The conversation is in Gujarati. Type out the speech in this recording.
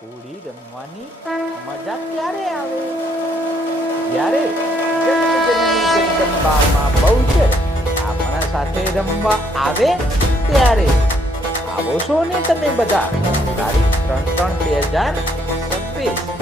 હોળી રમવાની મજા ક્યારે આવે? જ્યારે જગતજનની જગદંબામાં બહુચર આપણા સાથે રમવા આવે ત્યારે. આવો છો ને તમે બધા. તારીખ 3/3/2026